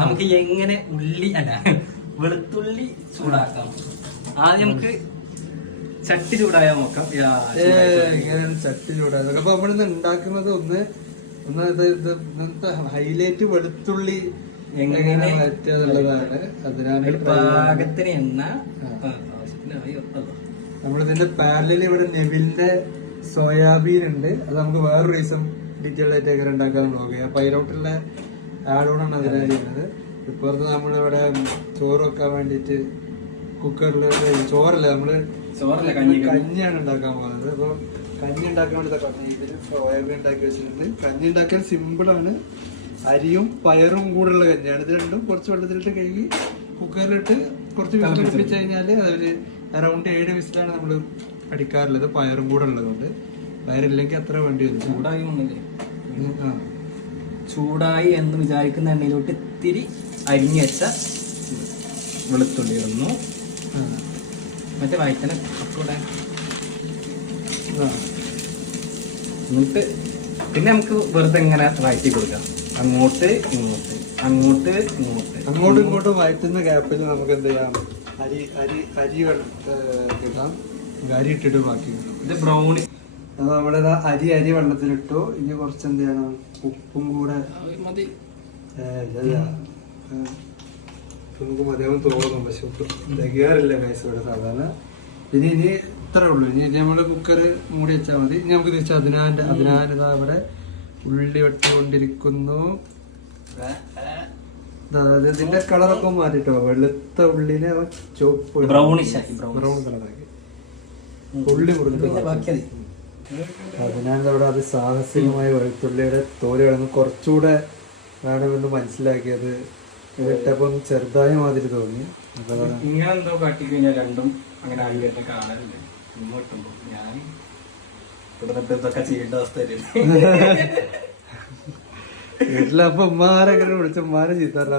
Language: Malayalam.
നമുക്ക് എങ്ങനെ ഉള്ളി അല്ല വെളുത്തുള്ളി ചൂടാക്കാം. ആദ്യം നമുക്ക് ചട്ടി ചൂടായാൽ നോക്കാം. എങ്ങനെയാണ് ചട്ടി ചൂടായത്? അപ്പൊ നമ്മളിന്ന് ഉണ്ടാക്കുന്നത് ഇന്നത്തെ ഹൈലൈറ്റ് വെളുത്തുള്ളി എങ്ങനെ മാറ്റുകയെന്നുള്ളതാണ്. അതിനാണ് പാകത്തിന് എണ്ണ. നമ്മളിതിന്റെ പാരലിൽ ഇവിടെ നെവിലിന്റെ സോയാബീൻ ഉണ്ട്. അത് നമുക്ക് വേറൊരു റീസൺ ഡീറ്റെയിൽ ആയിട്ട് എങ്ങനെ ഉണ്ടാക്കാൻ നോക്കുക. അപ്പൊ അതിലോട്ടുള്ള ആഡോണാണ് അതിനാണ് ചെയ്യുന്നത്. ഇപ്പുറത്ത് നമ്മളിവിടെ ചോറ് വെക്കാൻ വേണ്ടിട്ട് കുക്കറിൽ ചോറല്ല നമ്മള് കഞ്ഞിയാണ് ഉണ്ടാക്കാൻ പോകുന്നത്. അപ്പൊ കഞ്ഞി ഉണ്ടാക്കാൻ വേണ്ടി ഇതിൽ സോയാബീൻ ഉണ്ടാക്കി വെച്ചിട്ടുണ്ട്. കഞ്ഞി ഉണ്ടാക്കാൻ സിമ്പിളാണ്. അരിയും പയറും കൂടെ ഉള്ള കഞ്ഞിയാണ്. ഇത് രണ്ടും കുറച്ച് വെള്ളത്തിലിട്ട് കഴുകി കുക്കറിലിട്ട് കുറച്ച് വിസിലടിപ്പിച്ച് കഴിഞ്ഞാൽ അതില് അറൗണ്ട് 7 വിസിലാണ് നമ്മൾ അടിക്കാറുള്ളത്. പയറും കൂടെ ഉള്ളതുകൊണ്ട്. പയറില്ലെങ്കിൽ അത്ര വേണ്ടി വരും. ചൂടായി ഒന്നില്ലേ? ചൂടായി എന്ന് വിചാരിക്കുന്ന എണ്ണയിലോട്ട് ഇത്തിരി അരിഞ്ഞു വെച്ച വെളുത്തുള്ളി ഇടുന്നു. മറ്റേ വയറ്റന കൂടെ എന്നിട്ട് പിന്നെ നമുക്ക് വെറുതെ ഇങ്ങനെ വഴറ്റി കൊടുക്കാം. അങ്ങോട്ട് ഇങ്ങോട്ട് അങ്ങോട്ട് ഇങ്ങോട്ട് അങ്ങോട്ടും ഇങ്ങോട്ടും വഴറ്റുന്ന ഗ്യാപ്പിൽ നമുക്ക് എന്ത് ചെയ്യാം? അരി അരി അരി ഇടാം. അരി ഇട്ടിട്ട് ബാക്കി ഇത് ബ്രൗണി. അത് നമ്മുടെ അരി വെള്ളത്തിലിട്ടു. ഇനി കുറച്ച് എന്ത് ചെയ്യണം? ഉപ്പും കൂടെ മതി. നമുക്ക് മതിയാവും തോന്നും. പക്ഷെ ഉപ്പ് തികയാറില്ല കൈസ് ഇവിടെ സാധാരണ. ഇനി ഇത്രേ ഉള്ളൂ. ഇനി നമ്മള് കുക്കർ മൂടി വെച്ചാൽ മതി. ഇനി നമുക്ക് തിരിച്ച് അതിനാലിതാ അവിടെ ഉള്ളി വെട്ടുകൊണ്ടിരിക്കുന്നു. അതായത് ഇതിന്റെ കളറൊക്കെ മാറ്റിട്ടോ. വെളുത്ത ഉള്ളിനെ ചുവപ്പ് ബ്രൗൺ കളറാക്കി ഉള്ളി കൊടുത്തു. അതിനാലവിടെ അത് സാഹസികമായ വെളുത്തുള്ളിയുടെ തോല് കളഞ്ഞ് കുറച്ചുകൂടെ വേണമെന്ന് മനസ്സിലാക്കിയത്. ഇട്ടപ്പം ചെറുതായ മാതിരി തോന്നി. അപ്പൊ ഇങ്ങനെ എന്തോ കാട്ടി കഴിഞ്ഞാൽ രണ്ടും അങ്ങനെ ആയി വരുന്ന കാണാനില്ല. ഇങ്ങോട്ടുമ്പോ ഞാൻ ഇതൊക്കെ ചെയ്യേണ്ട അവസ്ഥ വീട്ടിലപ്പൊ ഉമ്മാരെ വിളിച്ച ഉമ്മാരെ ചീത്തറാ.